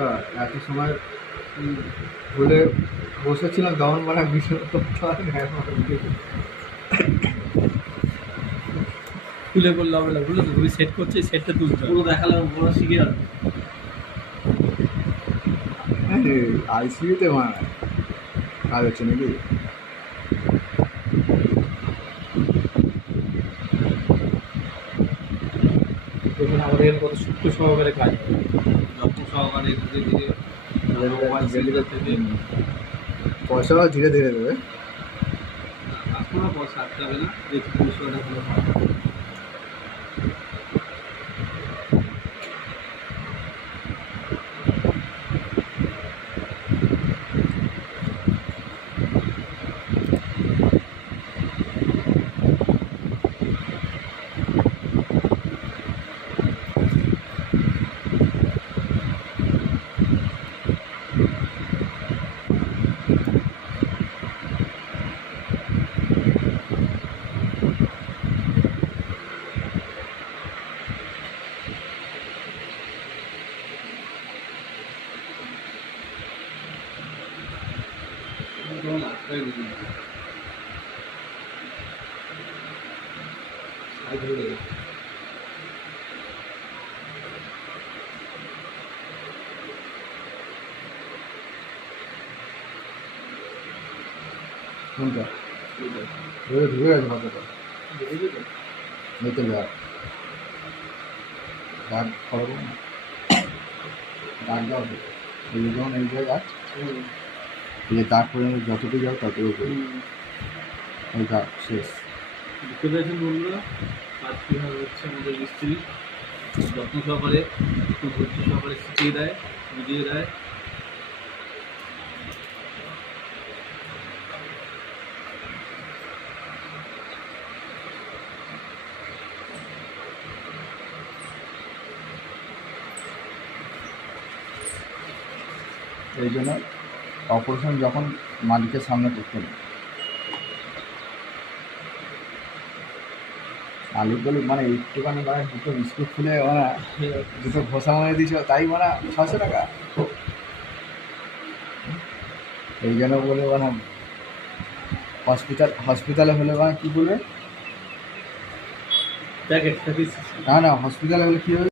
দাদা এত সময় ভুলে বসেছিলাম তখন মানে বিষয় খুলে করলে হবে না, বুঝলো তো? তুমি সেট করছো, সেটটা তুলতে হবে। পুরো দেখালে বড় শিখে যাবে। আইসিইউতে মানে কাজ হচ্ছে নাকি? দেখুন আমাদের এখানে কত সূক্ষ্ম সহকারে কাজ হয়। যত্ন সহকারে ধীরে ধীরে মোবাইল সেন্টার থেকে পয়সাও ধীরে ধীরে দেবে। এখনো পয়সা আটকে যাবে না, দেখি পরিষেবাটা ভালো হয়। যেমন আটকাই দিবি না। আর ধরে দেবে। কোনটা ঢুকে গেছে মাথাটা নিতে যাক দাগ করবো না, দাগ দাও এই যখন এই জায়গায় এই দাগ পর্যন্ত যতটুকু যাও ততটুকু এই দাগ শেষ। বুঝতে পেরেছেন বন্ধুরা কাজ কীভাবে হচ্ছে আমাদের মিস্ত্রি যত্ন সহকারে একটু ধৈর্য সহকারে শিখিয়ে দেয়, বুঝিয়ে দেয়। এই জন্য অপারেশন যখন মালিকের সামনে করতে নেই, মালিক বলি মানে একটুখানি মানে দুটো বিস্কুট খুলে মানে দুটো ঘষা মানে দিয়েছ তাই মানে 600 টাকা। এই জন্য বলে মানে হসপিটালে হলে মানে কী বলবে, প্যাকেট না হসপিটালে হলে কী হবে